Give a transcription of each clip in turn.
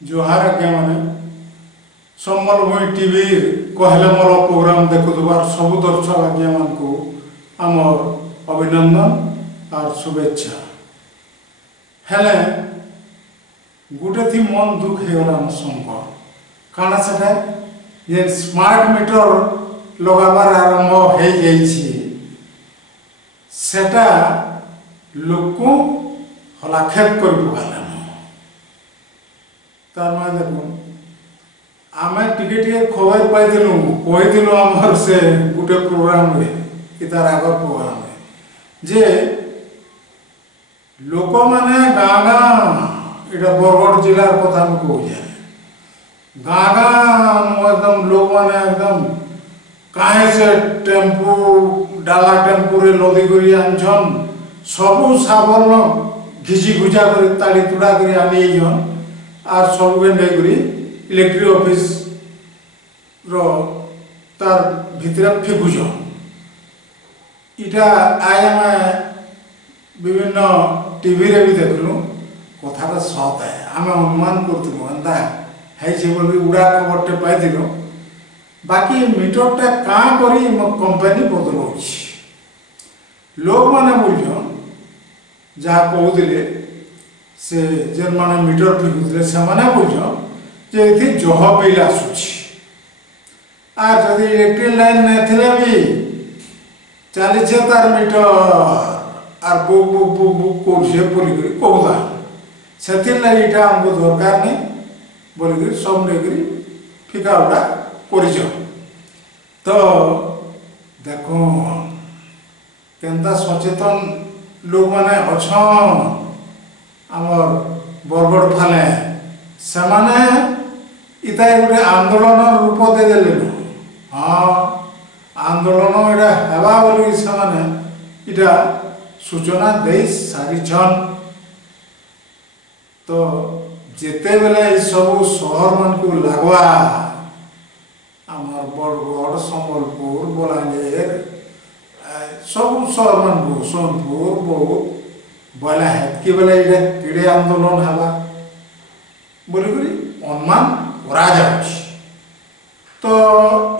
जोहार आज्ञा माने सम्बलभूमि टीवी कहले मोर प्रोग्राम देखुवार सब दर्शक आज्ञा मान को आमर अभिनंदन और शुभेच्छा हेले गुटे थी मन दुख हेगला संकट काना सेटा जे स्मार्ट मीटर लगाबार आरंभ हो जाइछि सेटा लोक हलाक्षेप कर पकाला तार माने देखो आमे टिके टिके खबर पाइदिलु कहिदिलु हमर से गुटे प्रोग्राम रे कि तार आगर प्रोग्राम रे जे लोक माने गागा इटा बरगढ़ जिलार कथा हम कहूजे गागा एकदम लोक माने एकदम काहे से टेम्पू डाला टेम्पू रे लदी करी आनछन सबु साबन घिची घुचा कर ताड़ी तुड़ा करी आनी जन आर सब ने करी इलेक्ट्रिक ऑफिस रो तार भितरे फेकुछ इटा आय विभिन्न टीवी रे भी देखलु कथाटा सत है आम अनुमान करथुनु अंदा है जे बोली उड़ा खबरटे पाइदिलो बाकी मीटरटा का करी कंपनी बदलौछि लोक माने बुझन जहा कहूदिले से जेन माने मीटर फिकुदिले से माने बुझन जे इथि जह बिल आसुछि आ जदि इलेक्ट्रिक लाइन नै थिले भी चली छे तार मीटर आर बुक बुक बुक बुक कोरछे बोली करी कहूदा सेथिर लागि इटा हमको दरकार नै बोली करी सब नै करी फिका उडा करिछ तो देखो केनता सचेतन लोक माने अछन हमर बरगढ़ फाले से माने इता गोटे आंदोलन रूप दे देले हाँ आंदोलन इटा हेबा बोली से माने इटा सूचना दे सारिछन तो जेते बेले सब शहर मान को लागवा आमर बरगढ़ संबलपुर बलांगीर सब शहर मान को सोनपुर बहुत बोला हेतकी बेले इटा किड़े आंदोलन हेबा बोली करी अनुमान करा जाउछि तो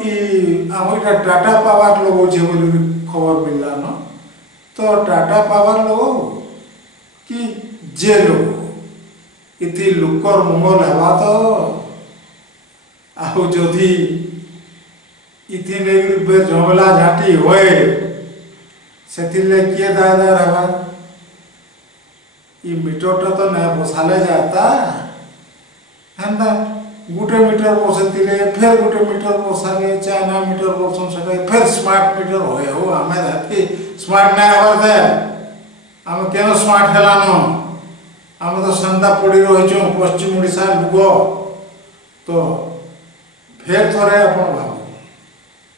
ई हम इटा टाटा पावर लगो जे बोली खबर मिलला न तो टाटा पावर लगो कि जे लगो इति लुकर मंगल हेबा तो आउ जदि इति ने बे झमेला झाटी होए सेतिले किए दादार हेबा ई मीटरटा तो ना बसाले जाता हेंदा गुटे मीटर बसतिले फिर गुटे मीटर बसाले चाइना मीटर बसन सके फिर स्मार्ट मीटर होए हो हमें धाती स्मार्ट ना हवर दे हम केन स्मार्ट हेलानो हम तो संदा पड़ी रहिचो पश्चिम ओडिसा लोक तो फिर थरे अपन भाव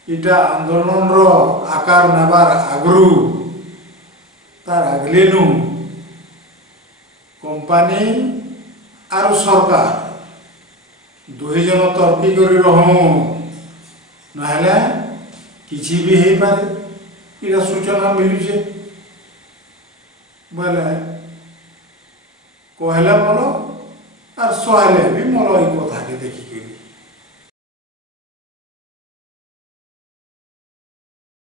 इटा आंदोलन रो आकार नेबार आगरु तार आगलेनु कंपनी आरो सरकार दुई जन तर्की करी रहूँ नहले किसी भी हो पारे इटा सूचना मिलुचे बोले कहले मोल और सहले भी मोल ई कथा के देखी